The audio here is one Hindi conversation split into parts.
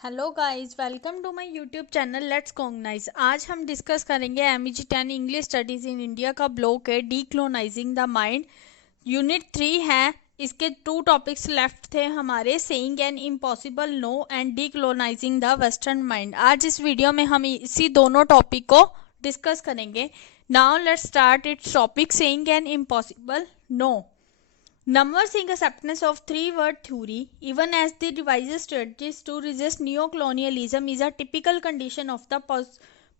Hello guys, welcome to my YouTube channel let's cognize. आज हम डिस्कस करेंगे MEG 10 English studies in India का ब्लॉक है डीक्लोनाइजिंग द माइंड। यूनिट 3 है। इसके 2 टॉपिक्स लेफ्ट थे हमारे, saying an impossible no and decolonising the western mind. आज इस वीडियो में हम इसी दोनों टॉपिक को डिस्कस करेंगे। Now let's start its topic, saying an impossible no. Numbers seek acceptance of three-word theory, even as the devises strategies to resist neo-colonialism, is a typical condition of the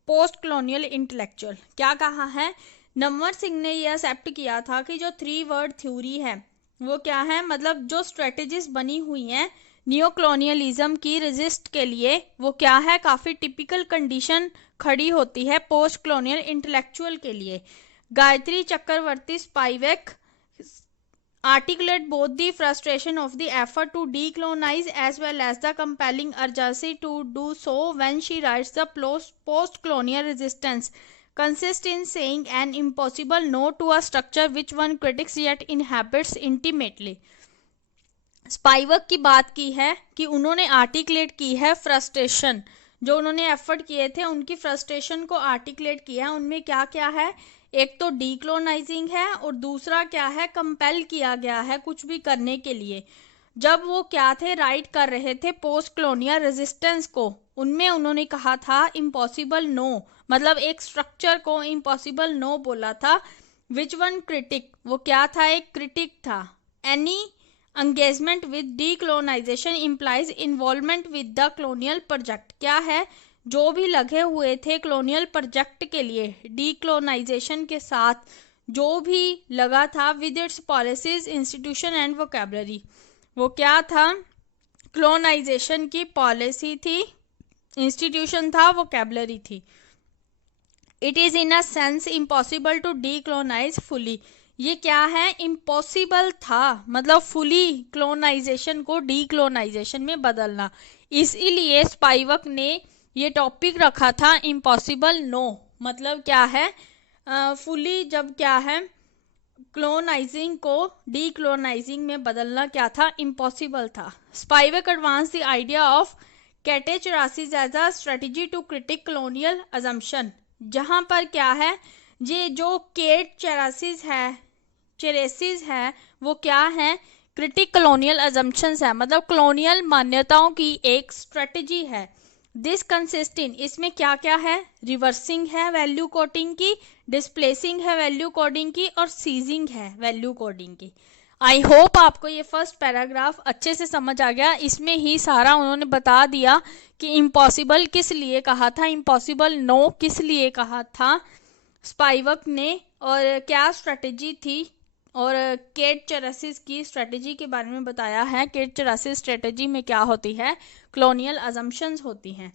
post-colonial intellectual। क्या कहा है? नंबर सिंह ने यह एक्सेप्ट किया था कि जो 3-word थ्योरी है वो क्या है, मतलब जो स्ट्रेटेजीज बनी हुई हैं नियो कॉलोनियलिज्म की रेजिस्ट के लिए, वो क्या है, काफी टिपिकल कंडीशन खड़ी होती है पोस्ट कॉलोनियल इंटेलेक्चुअल के लिए। Gayatri Chakravorty स्पाइवेक articulate both the frustration of the effort to decolonize as well as the compelling urgency to do so when she writes the post-colonial resistance consists in saying an impossible no to a structure which one critics yet inhabits intimately। स्पाइवक की बात की है कि उन्होंने आर्टिकुलेट की है फ्रस्ट्रेशन, जो उन्होंने एफर्ट किए थे उनकी फ्रस्ट्रेशन को आर्टिकुलेट किया है। उनमें क्या क्या है, एक तो डीक्लोनाइजिंग है और दूसरा क्या है, कंपेल किया गया है कुछ भी करने के लिए। जब वो क्या थे, राइट कर रहे थे पोस्ट कॉलोनियल रेजिस्टेंस को, उनमें उन्होंने कहा था इम्पॉसिबल नो, मतलब एक स्ट्रक्चर को इम्पॉसिबल नो बोला था। विच वन क्रिटिक, वो क्या था, एक क्रिटिक था। Any engagement with decolonisation implies involvement with the colonial project, क्या है, जो भी लगे हुए थे कॉलोनियल प्रोजेक्ट के लिए डीक्लोनाइजेशन के साथ, जो भी लगा था with its policies institution and vocabulary, वो क्या था, कॉलोनाइजेशन की पॉलिसी थी, इंस्टीट्यूशन था, वोकैबुलरी थी। It is in a sense impossible to decolonise fully, ये क्या है, इम्पॉसिबल था, मतलब फुली क्लोनाइजेशन को डीक्लोनाइजेशन में बदलना। इसीलिए स्पाइवक ने ये टॉपिक रखा था इम्पॉसिबल नो, मतलब क्या है, फुली जब क्या है क्लोनाइजिंग को डीक्लोनाइजिंग में बदलना क्या था, इम्पॉसिबल था। Spivak advance the idea of catachresis as a strategy to critic colonial assumption, जहां पर क्या है, ये जो केट चेरेसिस है वो क्या है, क्रिटिक कॉलोनियल अजम्पशंस है, मतलब कॉलोनियल मान्यताओं की एक स्ट्रेटजी है। दिस कंसिस्ट इन, इसमें क्या क्या है, रिवर्सिंग है वैल्यू कोडिंग की, डिस्प्लेसिंग है वैल्यू कोडिंग की, और सीजिंग है वैल्यू कोडिंग की। आई होप आपको ये फर्स्ट पैराग्राफ अच्छे से समझ आ गया। इसमें ही सारा उन्होंने बता दिया कि इम्पॉसिबल किस लिए कहा था, इम्पॉसिबल नो किस लिए कहा था स्पाइवक ने, और क्या स्ट्रेटजी थी, और केट चेरेसिस की स्ट्रेटजी के बारे में बताया है। केट चेरेसिस स्ट्रेटजी में क्या होती है, कॉलोनियल अजम्पशंस होती हैं।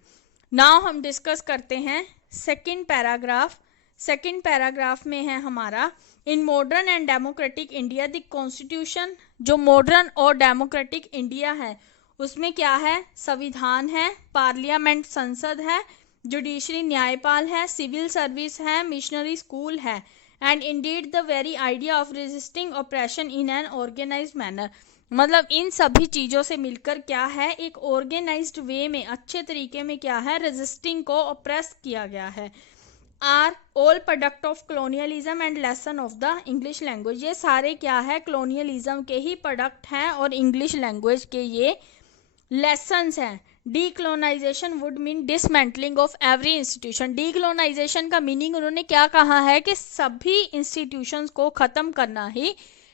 नाउ हम डिस्कस करते हैं सेकंड पैराग्राफ। सेकंड पैराग्राफ में है हमारा, in modern and democratic India the constitution, जो मॉडर्न और डेमोक्रेटिक इंडिया है उसमें क्या है, संविधान है, पार्लियामेंट संसद है, जुडिशरी न्यायपाल है, सिविल सर्विस है, मिशनरी स्कूल है, and indeed the very idea of resisting operation in an organised manner, मतलब इन सभी चीज़ों से मिलकर क्या है, एक ऑर्गेनाइज्ड वे में, अच्छे तरीके में क्या है, रेजिस्टिंग को ऑप्रेस किया गया है। Are all product of colonialism and lesson of the English language, ये सारे क्या है, कॉलोनियलिज्म के ही प्रोडक्ट हैं और इंग्लिश लैंग्वेज के ये लेसन्स हैं। Decolonisation would mean dismantling of every institution, decolonisation का मीनिंग उन्होंने क्या कहा है कि सभी इंस्टीट्यूशंस को खत्म करना ही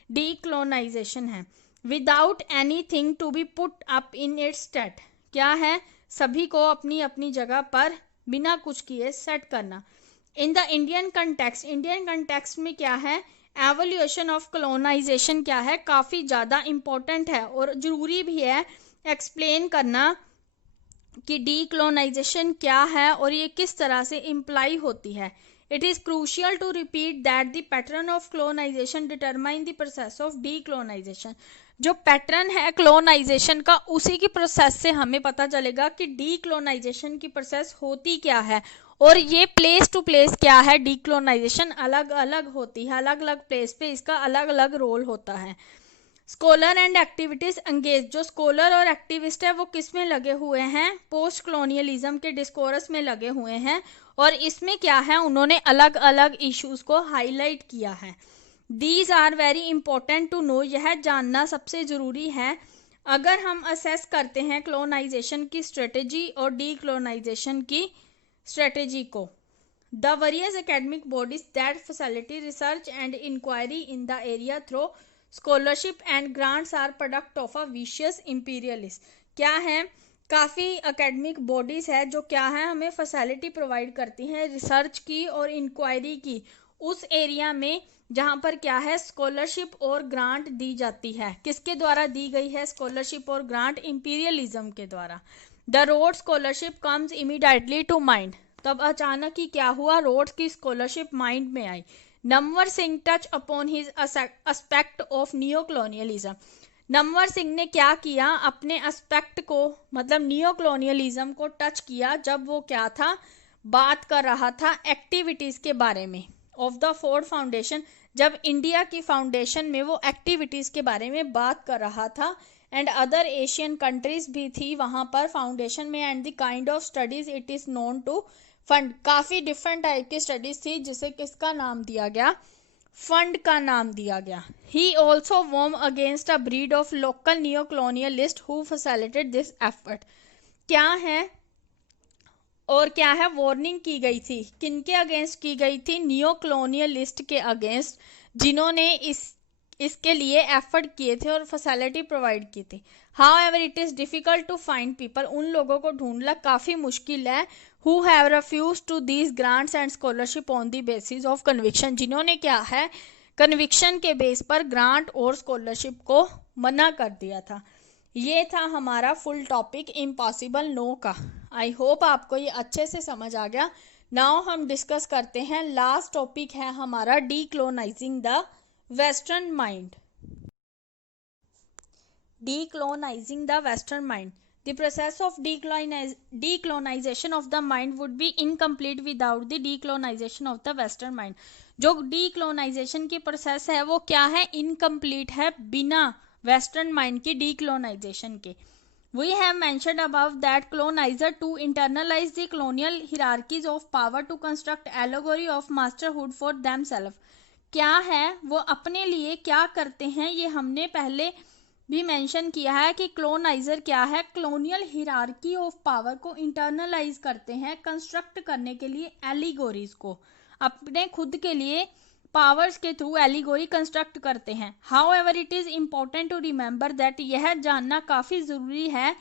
डीक्लोनाइजेशन है। Without anything to be put up in its state, क्या है, सभी को अपनी अपनी जगह पर बिना कुछ किए सेट करना। In the Indian context, Indian context में क्या है, एवोल्यूशन ऑफ कॉलोनाइजेशन क्या है, काफ़ी ज़्यादा इम्पोर्टेंट है और ज़रूरी भी है एक्सप्लेन करना कि डीक्लोनाइजेशन क्या है और ये किस तरह से इम्प्लाई होती है। It is crucial to repeat that the pattern of colonisation determine the process of decolonisation, जो पैटर्न है क्लोनाइजेशन का उसी की प्रोसेस से हमें पता चलेगा कि डीक्लोनाइजेशन की प्रोसेस होती क्या है, और ये प्लेस टू प्लेस क्या है, डीक्लोनाइजेशन अलग अलग होती है, अलग अलग प्लेस पे इसका अलग अलग रोल होता है। स्कॉलर एंड एक्टिविटीज एंगेज, जो स्कॉलर और एक्टिविस्ट है वो किस में लगे हुए हैं, पोस्ट कॉलोनियलिज्म के डिस्कोर्स में लगे हुए हैं, और इसमें क्या है, उन्होंने अलग अलग इश्यूज को हाईलाइट किया है। These are very important to know, यह जानना सबसे जरूरी है अगर हम असेस करते हैं कॉलोनाइजेशन की स्ट्रेटेजी और डीकॉलोनाइजेशन की स्ट्रेटेजी को। The various academic bodies that facility research and inquiry in the area through scholarship and grants are product of a vicious imperialist. क्या है, काफ़ी एकेडमिक बॉडीज है जो क्या है, हमें फैसिलिटी प्रोवाइड करती हैं रिसर्च की और इंक्वायरी की उस एरिया में जहाँ पर क्या है स्कॉलरशिप और ग्रांट दी जाती है। किसके द्वारा दी गई है स्कॉलरशिप और ग्रांट, इंपीरियलिज्म के द्वारा। The Rhodes scholarship comes immediately to mind, तब अचानक ही क्या हुआ, रोड्स की स्कॉलरशिप माइंड में आई। Namvar Singh touch upon his aspect of neo colonialism, Namvar Singh ने क्या किया, अपने एस्पेक्ट को मतलब नियो कॉलोनियलिज्म को टच किया जब वो क्या था, बात कर रहा था एक्टिविटीज के बारे में ऑफ द फोर्ड फाउंडेशन, जब इंडिया की फाउंडेशन में वो एक्टिविटीज के बारे में बात कर रहा था। एंड अदर एशियन कंट्रीज भी थी वहां पर फाउंडेशन में, and the kind of studies it is known to fund, काफी डिफरेंट टाइप की स्टडीज थी जिसे किसका नाम दिया गया, फंड का नाम दिया गया। He also warned against a breed of local neo colonialist who facilitated this effort, क्या है और क्या है, वार्निंग की गई थी, किनके अगेंस्ट की गई थी, नियो कॉलोनियलिस्ट के अगेंस्ट, जिन्होंने इसके लिए एफर्ट किए थे और फैसिलिटी प्रोवाइड की थी। However it is difficult to find people, उन लोगों को ढूंढना काफी मुश्किल है, who have refused to these grants and scholarship on the basis of conviction, जिन्होंने क्या है कन्विक्शन के बेस पर ग्रांट और स्कॉलरशिप को मना कर दिया था। ये था हमारा फुल टॉपिक इम्पॉसिबल नो का। आई होप आपको ये अच्छे से समझ आ गया। नाउ हम डिस्कस करते हैं, लास्ट टॉपिक है हमारा decolonising the western mind. Decolonising the western mind, the process of decolonization of the mind would be incomplete without the decolonization of the western mind। जो decolonization की प्रोसेस है वो क्या है, इनकम्प्लीट है बिना वेस्टर्न माइंड की डीकॉलोनाइजेशन के। We have mentioned above that colonizer to internalize the colonial hierarchies of power to construct allegory of masterhood for themselves। क्या है, वो अपने लिए क्या करते हैं, ये हमने पहले भी मेंशन किया है कि क्लोनाइजर क्या है, कॉलोनियल हिरार्की ऑफ पावर को इंटरनलाइज करते हैं कंस्ट्रक्ट करने के लिए एलिगोरीज को, अपने खुद के लिए पावर्स के थ्रू एलिगोरी कंस्ट्रक्ट करते हैं। However it is important to remember that, यह जानना काफी जरूरी है,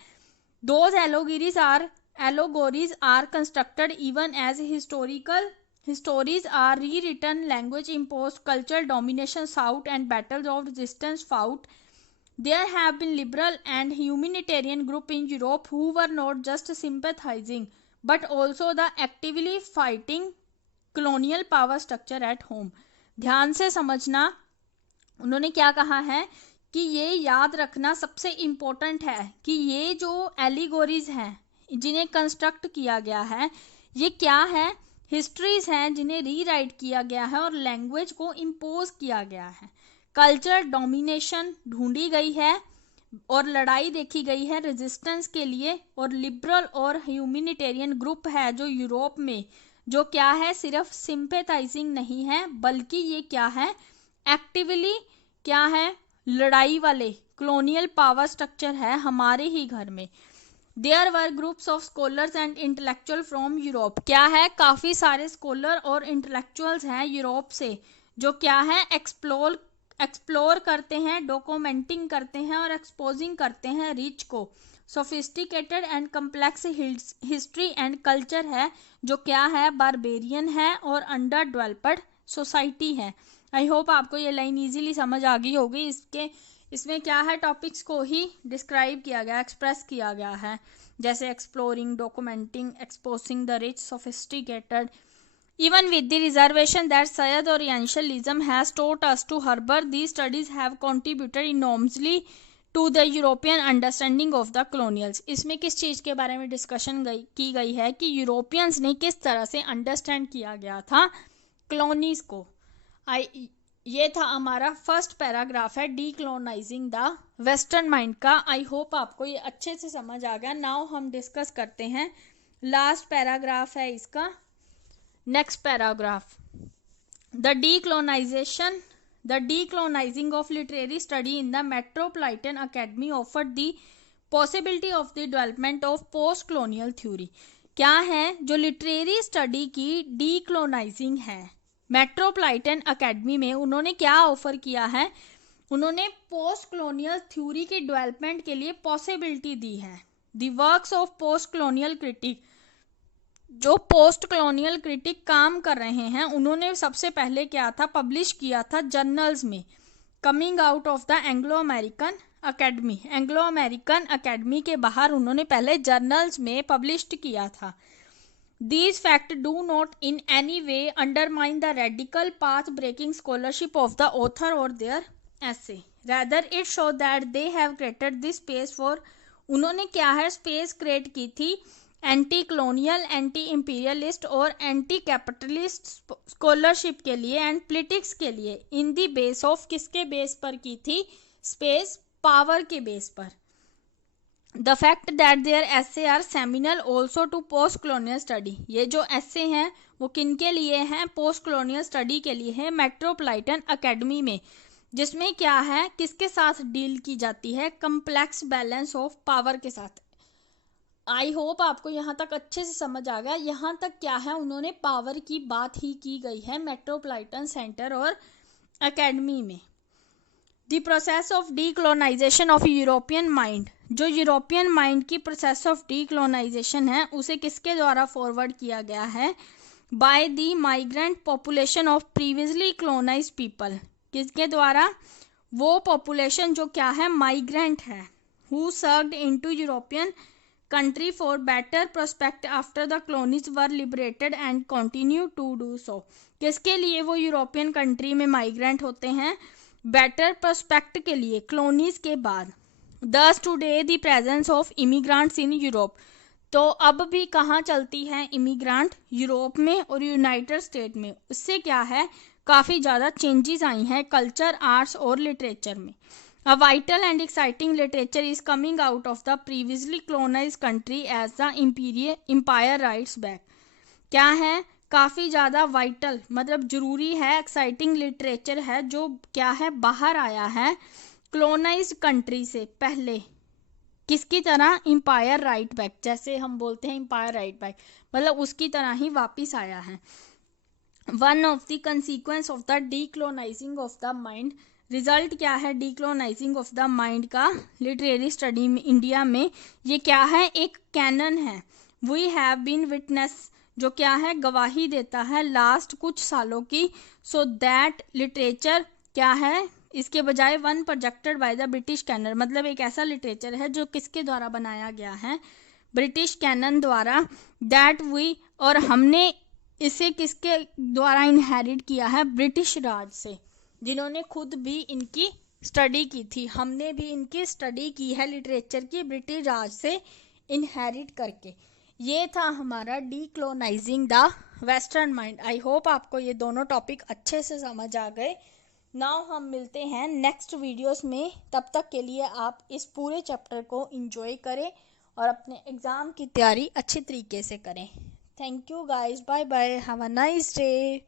those allegories are constructed even as historical histories are rewritten, language imposed, cultural domination sought, and battles of resistance fought। There have been liberal and humanitarian groups in Europe who were not just sympathizing but also the actively fighting colonial power structure at home। ध्यान से समझना, उन्होंने क्या कहा है कि ये याद रखना सबसे इम्पोर्टेंट है कि ये जो एलिगोरीज हैं जिन्हें कंस्ट्रक्ट किया गया है, ये क्या है, हिस्ट्रीज हैं जिन्हें रीराइट किया गया है और लैंग्वेज को इम्पोज किया गया है। कल्चरल डोमिनेशन ढूंढी गई है और लड़ाई देखी गई है रेजिस्टेंस के लिए, और लिबरल और ह्यूमैनिटेरियन ग्रुप है जो यूरोप में, जो क्या है सिर्फ सिंपैथाइजिंग नहीं है बल्कि ये क्या है एक्टिवली क्या है लड़ाई वाले कॉलोनियल पावर स्ट्रक्चर है हमारे ही घर में। There were groups of scholars and intellectual from Europe, क्या है काफ़ी सारे स्कॉलर और इंटेलेक्चुअल्स हैं यूरोप से जो क्या है एक्सप्लोर करते हैं, डॉक्यूमेंटिंग करते हैं और एक्सपोजिंग करते हैं रिच को sophisticated and complex history and culture है जो क्या है बारबेरियन है और अंडर डेवलप्ड सोसाइटी है। आई होप आपको ये लाइन इजीली समझ आ गई होगी। इसमें क्या है टॉपिक्स को ही डिस्क्राइब किया गया, एक्सप्रेस किया गया है, जैसे exploring, documenting, exposing the rich, sophisticated. Even with the reservation that Syed Orientalism has taught us to harbor, these studies have contributed enormously to the European understanding of the colonials। इसमें किस चीज़ के बारे में डिस्कशन की गई है कि यूरोपियंस ने किस तरह से अंडरस्टैंड किया गया था कॉलोनीज को। ये था हमारा फर्स्ट पैराग्राफ है डीक्लोनाइजिंग द वेस्टर्न माइंड का। आई होप आपको ये अच्छे से समझ आ गया। नाउ हम डिस्कस करते हैं लास्ट पैराग्राफ है इसका। Next paragraph, the declonizing of literary study in the Metropolitan Academy offered the possibility of the development of post-colonial theory। क्या है जो लिटरेरी स्टडी की डीक्लोनाइजिंग है, मेट्रोपॉलिटन एकेडमी में उन्होंने क्या ऑफर किया है, उन्होंने पोस्ट कॉलोनियल थ्योरी की डेवलपमेंट के लिए पॉसिबिलिटी दी है। The works of post colonial critic, जो पोस्ट कॉलोनियल क्रिटिक काम कर रहे हैं उन्होंने सबसे पहले क्या था, पब्लिश किया था जर्नल्स में, coming out of the Anglo American academy. Anglo American academy के बाहर उन्होंने पहले जर्नल्स में पब्लिश किया था। These facts do not in any way undermine the radical path-breaking scholarship of the author or their essay. Rather, it shows that they have created this space for, उन्होंने क्या है स्पेस क्रिएट की थी एंटी कॉलोनियल, एंटी इंपीरियलिस्ट और एंटी कैपिटलिस्ट स्कॉलरशिप के लिए एंड पॉलिटिक्स के लिए। इन दी बेस ऑफ, किसके बेस पर की थी स्पेस, पावर के बेस पर। The fact that their essay are seminal also to post colonial study, ये जो essay हैं वो किनके लिए हैं, पोस्ट colonial study के लिए है मेट्रोपॉलिटन एकेडमी में, जिसमें क्या है किसके साथ डील की जाती है, कम्प्लेक्स बैलेंस ऑफ पावर के साथ। आई होप आपको यहाँ तक अच्छे से समझ आ गया। यहाँ तक क्या है, उन्होंने पावर की बात ही की गई है मेट्रोपॉलिटन सेंटर और एकेडमी में। The process of decolonisation of European mind, जो यूरोपियन माइंड की प्रोसेस ऑफ डीकॉलोनाइजेशन है उसे किसके द्वारा फॉरवर्ड किया गया है, by the migrant population of previously colonised people. किसके द्वारा, वो पॉपुलेशन जो क्या है माइग्रेंट है, who sucked into European country for better prospect after the colonies were liberated and continue to do so. किसके लिए वो यूरोपियन कंट्री में माइग्रेंट होते हैं, बेटर प्रोस्पेक्ट के लिए कॉलोनीज के बाद। Thus today the presence of immigrants in Europe, तो अब भी कहाँ चलती है इमिग्रांट, यूरोप में और यूनाइटेड स्टेट में। उससे क्या है काफ़ी ज़्यादा चेंजेस आई हैं कल्चर, आर्ट्स और लिटरेचर में। A vital and exciting literature is coming out of the previously colonise country as the empire writes back. क्या है, काफ़ी ज़्यादा वाइटल मतलब जरूरी है, एक्साइटिंग लिटरेचर है जो क्या है बाहर आया है कॉलोनाइज्ड कंट्री से पहले, किसकी तरह, एम्पायर राइट बैक, जैसे हम बोलते हैं एम्पायर राइट बैक, मतलब उसकी तरह ही वापस आया है। One of the consequence of the decolonising of the mind, result क्या है डीकॉलोनाइजिंग ऑफ द माइंड का लिटरेरी स्टडी में इंडिया में, ये क्या है एक कैनन है। वी हैव बीन विटनेस, जो क्या है गवाही देता है लास्ट कुछ सालों की, सो दैट लिटरेचर क्या है इसके बजाय one projected by the British canon, मतलब एक ऐसा लिटरेचर है जो किसके द्वारा बनाया गया है, ब्रिटिश कैनन द्वारा। दैट वी, और हमने इसे किसके द्वारा इनहेरिट किया है, ब्रिटिश राज से, जिन्होंने खुद भी इनकी स्टडी की थी। हमने भी इनकी स्टडी की है लिटरेचर की ब्रिटिश राज से इनहेरिट करके। ये था हमारा decolonising the western mind. I hope आपको ये दोनों टॉपिक अच्छे से समझ आ गए। नाउ हम मिलते हैं नेक्स्ट वीडियोस में, तब तक के लिए आप इस पूरे चैप्टर को एंजॉय करें और अपने एग्ज़ाम की तैयारी अच्छी तरीके से करें। Thank you guys, bye bye, have a nice day.